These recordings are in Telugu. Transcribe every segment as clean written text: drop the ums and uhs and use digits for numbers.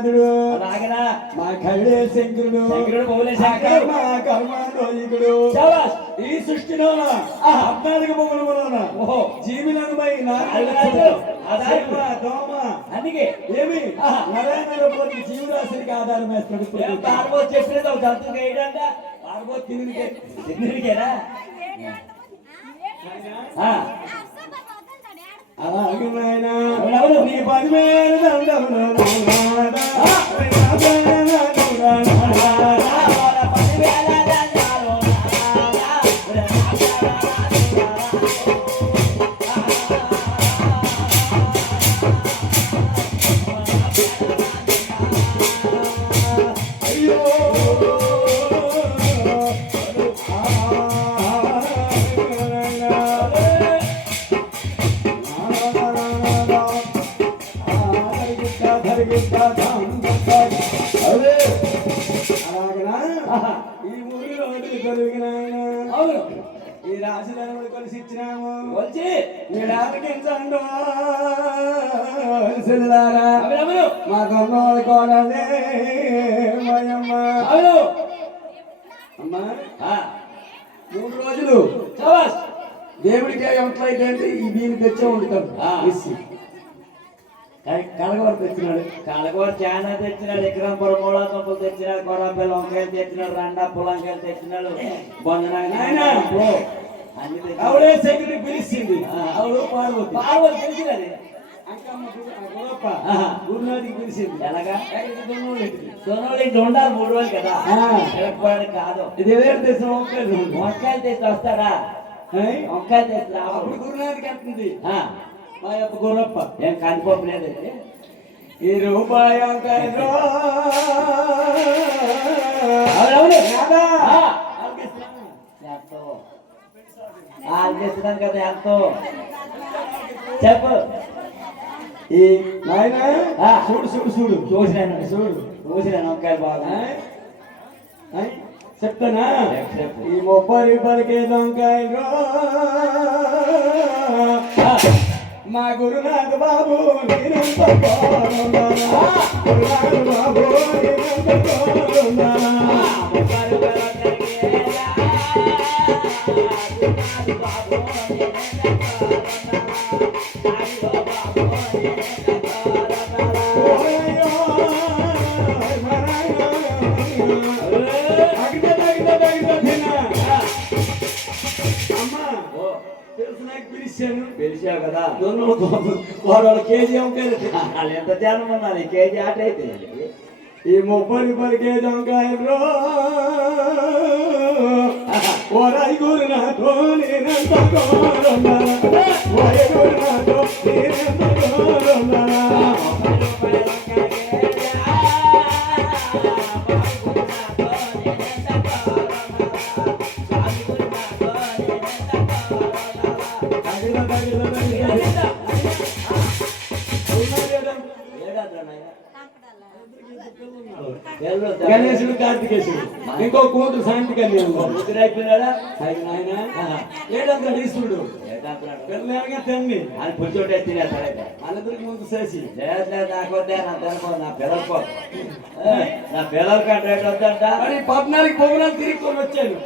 నాదుడు మా కళ్ళే శంకరుడు మా కర్మాదోయికుడు ఈ సృష్టిలో 14 బొమ్మలు జీవులను దోమ అందుకే ఏమి నరేంద్ర పోటీ జీవరాశికి ఆధారం వేస్తాడు పార్వతి చెప్పినది ఒక జంతువు వేయడంట పార్వతి తిరిగికేనా అలాగే నీ 10,000 ఈ ఊరిలో ఈ రాజధాని కలిసి ఇచ్చినాము వచ్చి మీడాలకించండు మా గొన్నోళ్ళు కోడలే మయమ్మ అమ్మా 3 రోజులు దేవుడికి ఎట్లయితే అంటే ఈ దీన్ని తెచ్చే వండుతాడు కలగవర తెచ్చినాడు కలగవర చాలా తెచ్చినాడు ఎకరం పొరమూల తొంపలు తెచ్చినాడు కొరపల్లి వంకాయలు తెచ్చినాడు రండా పులంకాయలు తెచ్చినాడు ఆవిడే సెక్రటరీ పిలిచింది ఆవిడ పార్వతి తెలిసినది గురునాథికి పిలిచింది ఎలాగా సొనోళ్ళకి ఉండాలి 3 రోజులు కదా కాదు ఇది ఏదైనా తెచ్చిన వంకాయలు తెచ్చి వస్తాడా వంకాయలు తెచ్చి అప్పుడు గురునాథికి వెళ్తుంది మా యొక్క గురప్ప ఏం కందిపప్పు లేదండి ఈ రూపాయి ఆల్కేస్తున్నాను కదా ఎంతో చెప్పు ఈ నాయన చూడు చూసినాను వంకాయలు బాగా చెప్తానా ఈ 30 రూపాయలకి వంకాయలు మా గురునాథ్ బాబు గురునాథ్ బాబు పిలిచా కదా వాడు కేజీ వంకాయలు ఎంత జనం ఉన్నారు కేజీ ఆట అయితే ఈ 30 రూపాయలు కేజీ వంకాయలు ఓరాయిగూరు నాతో నేనంత గణేశుడు కార్తికేశుడు ఇంకో కూతురు శాంతి కళ్యాణ్ అయిపోయినాడా ఆయన ఏడంతా ఈశ్వరుడు పిల్లగా తండ్రి అని పుచ్చోటే తినేస్తాడైతే వాళ్ళిద్దరికి ముందు చేసి నాకొద్దే నా పిల్లలకు నా పిల్లల కంటే వద్దంట 14 పొగరాలు తిరిగి వచ్చాను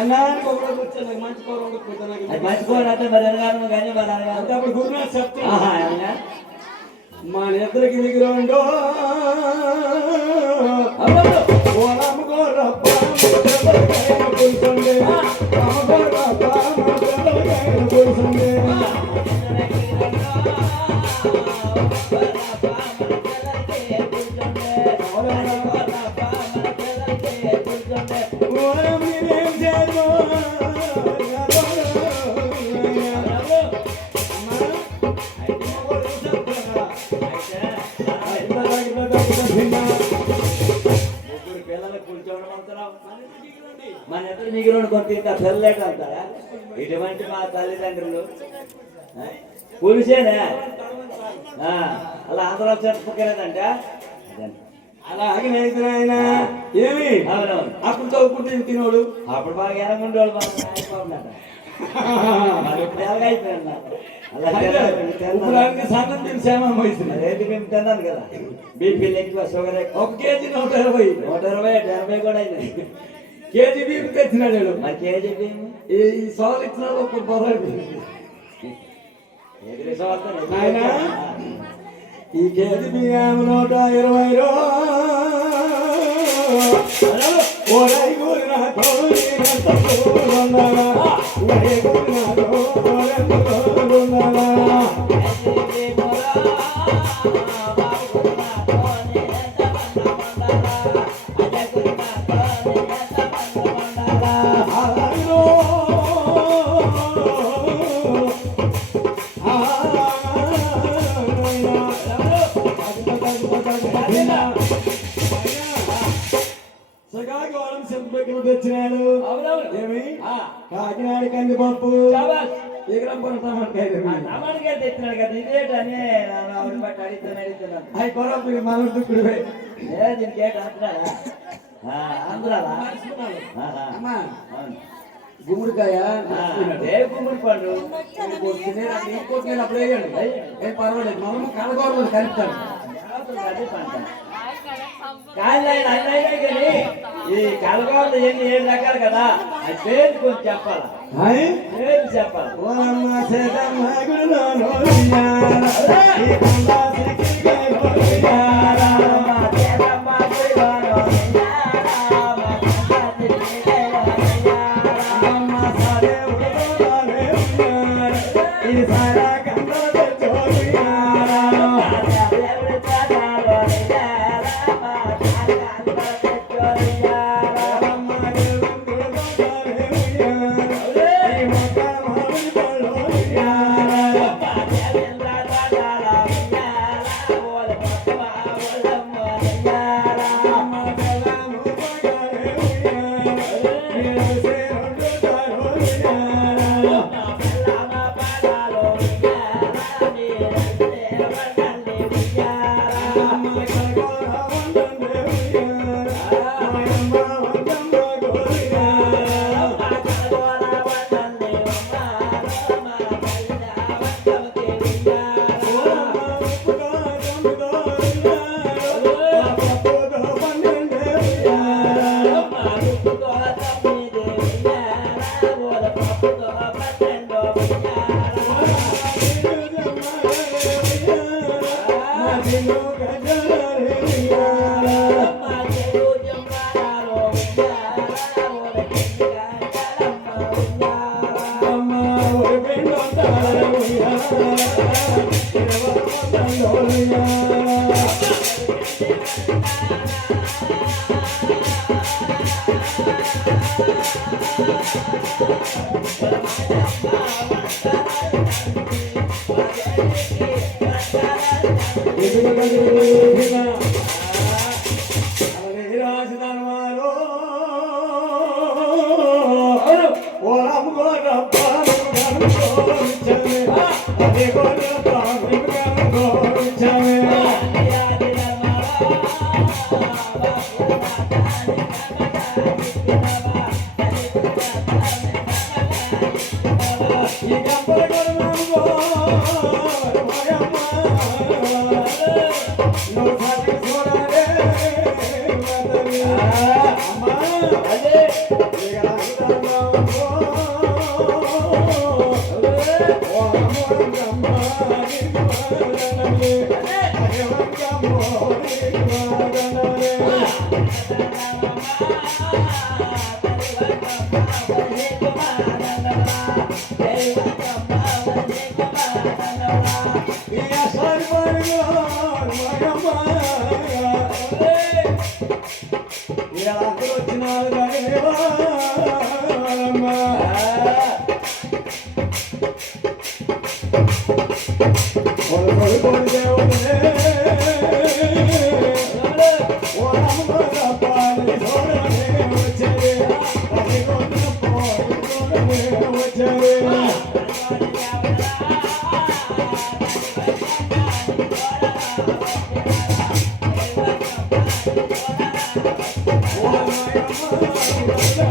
ఎన్నానికి ఒక రోజు వచ్చాను మంచి కూర ఉండకపోతే మంచి కూర అంటే మరి అనగాను కానీ మరి అనగా అప్పుడు గురునాథ్ చెప్తా మా నిద్రకి దిగురండో మన ఎదురు మిగిలిన కొంత ఇంకా పెళ్ళలేక అంటారా ఇటువంటి మా తల్లిదండ్రులు పులిసేనా అలా అందరూ చెప్పుకోలేదంట అలాగే ఆయన ఏమి అవునవును అప్పుడు చదువుకుంటే తినోడు అప్పుడు బాగా ఎనగుండేవాళ్ళు ఇప్పుడు ఎలాగైపోయాను ఇప్పుడు అన్ని సన్నం తిని క్షేమం వయసులు రేటు మేము తిన్నాను కదా బీపీలు ఎక్కువ షుగర్ ఎక్కువ 1 కేజీ 120 120 80 కూడా అయినాయి కేజీ బియ్యం తెచ్చినాడు వీడు. మరి కేజీ బియ్యం ఈ సవాలు ఇచ్చినాడు ఒక పొరపాటు. ఎదురు సవాళ్ళు నాయనా ఈ కేజీ బియ్యం 120 ఓరై గురి నా తోడి ఎంత తోడున్నానా ఓరై గురి నా తోడి ఎంత తోడున్నానా సగాగోళం సెంపులు తెచ్చినాడు ఏమి కాకినాడ కందిపప్పు ఎగరంపురం టమాటకాయ తెచ్చినాడు కదా ఇదేటని ఆవిడ బట్టి అడుగుతున్నాను అవి కొరపు మన దుక్కుడు దీనికి ఏంటి అంటున్నారా ఆంధ్రాలా అమ్మా గుమ్మడికాయ ఏ గుమ్మడి పండు ఇంకోటి అప్పుడు వేయండి ఏం పర్వాలేదు మనము కలగోరలు కలుపుతాను కానీ ఈ కలగోరలు ఎన్ని 7 రకాలు కదా అది పేరు కొంచెం చెప్పాలా పేరు చెప్పాలి Oh, Hare